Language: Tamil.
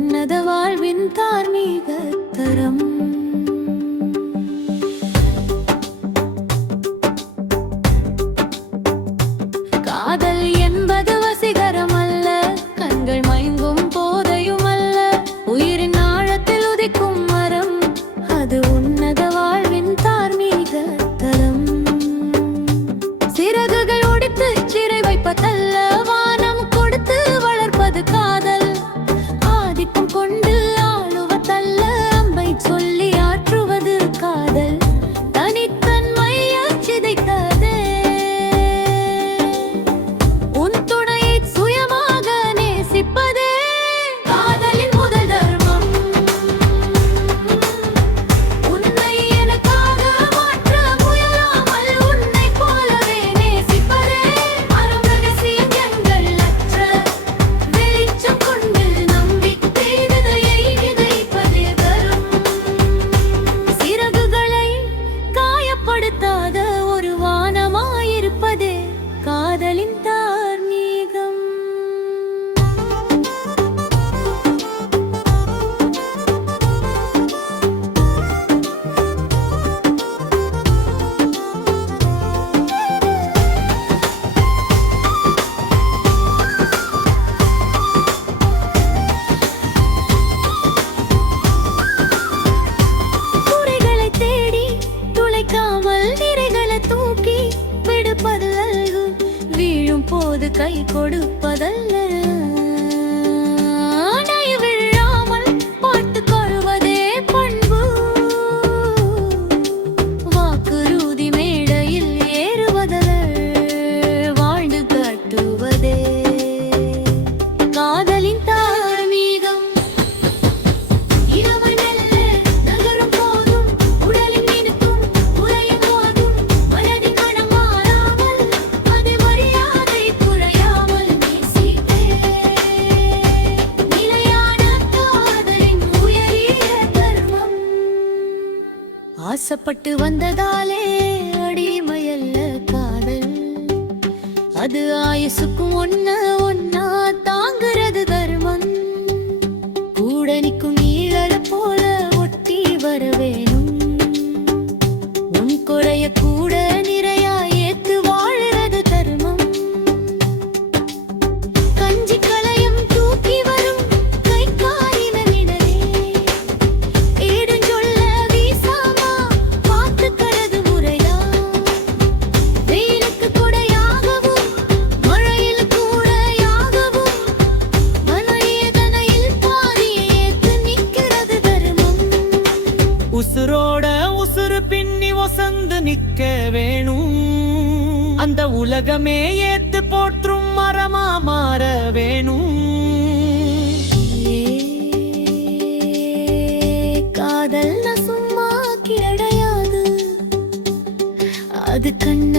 உன்னத வாழ்வின் தார்மீக தரம். காதல் என்பது வசீகரம் அல்ல, கண்கள் மயங்கும் போதையும் அல்ல, உயிரின் ஆழத்தில் உதிக்கும் மரம், அது உன்னத வாழ்வின் தார்மீக தரம். சிறகுகள் ஒடித்து சிறை வைப்பதல்ல, வானம் கொடுத்து வளர்ப்பது காதல். ஆதிக்கம் கொண்டு ஆளுவதல்ல, அம்பை சொல்லி ஆற்றுவது காதல். தனித்தன்மையை சிதைத்ததே உன் துணையை சுயமாக நேசிப்பதே காதலின் முதல் தர்மம். உன்னை எனக்காக மாற்ற முயலாமல் உன்னை போலவே நேசிப்பதே அறம். ரகசியம் எங்கள் அற்ற வெளிச்சம் கொண்டு நம்பிக்கை விதையை விதைப்பதே தரும். சிறகுகளை காயப்படுத்தாத ஒரு வானமாயிருப்பதே காதலின் தார்மீகம். குறைகளை தேடி துளைக்காமல் நிறைகளை தூக்கி விடுப்பது அல்கு, வீழும் போது கை கொடுப்பதல்ல. அணை விழாமல் பார்த்துக் கொள்வதே பண்பு, வாக்குறுதி மேடையில் ஏறுவதல்ல, வாழ்ந்து காட்டுவதே காதலின் தார்மீகம். இரவு மெல்ல நகரும் போதும் உடலின் மினுக்கும் உறையும் போதும் மனதின் மனம் மாறாமல், அது மரியாதை குறையாமல் நேசித்தே நிலையான காதலின் உயரிய தர்மம். ஆசைப்பட்டு வந்ததாலே அடிமையல்ல காதல், அது ஆயுசுக்கும் ஒன்னா தாங்குறது தர்மம். கூட நிற்கும் நீழல போல ஒட்டி வர வேணும், உன் குறைய கூட நிறையா ஏத்து வாழறது தர்மம். கஞ்சி களையும் தூக்கி வரும் கை காரின நிழலே, ஏடும் சொல்ல வீசாமா பார்த்துக்கிறது முறையா. வெயிலுக்கு கொடையாகவும் மழையில் கூடையாகவும், மலையதனையில் பாதியை ஏத்து நிற்கிறது தர்மம். உசுரோட உசுறு பின்னி ஒசந்து நிக்க வேணும், அந்த உலகமே ஏத்து போற்றும் மரமா மாற வேணும். காதல் சும்மா கிடையாது, அது கண்